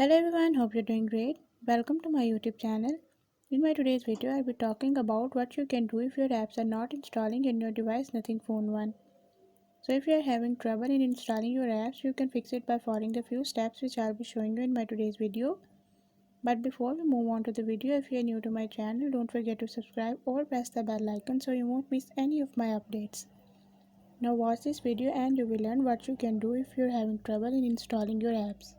Hello everyone, hope you're doing great. Welcome to my YouTube channel. In my today's video, I'll be talking about what you can do if your apps are not installing in your device Nothing Phone 1. So if you are having trouble in installing your apps, you can fix it by following the few steps which I'll be showing you in my today's video. But before we move on to the video, if you are new to my channel, don't forget to subscribe or press the bell icon so you won't miss any of my updates. Now watch this video and you will learn what you can do if you're having trouble in installing your apps.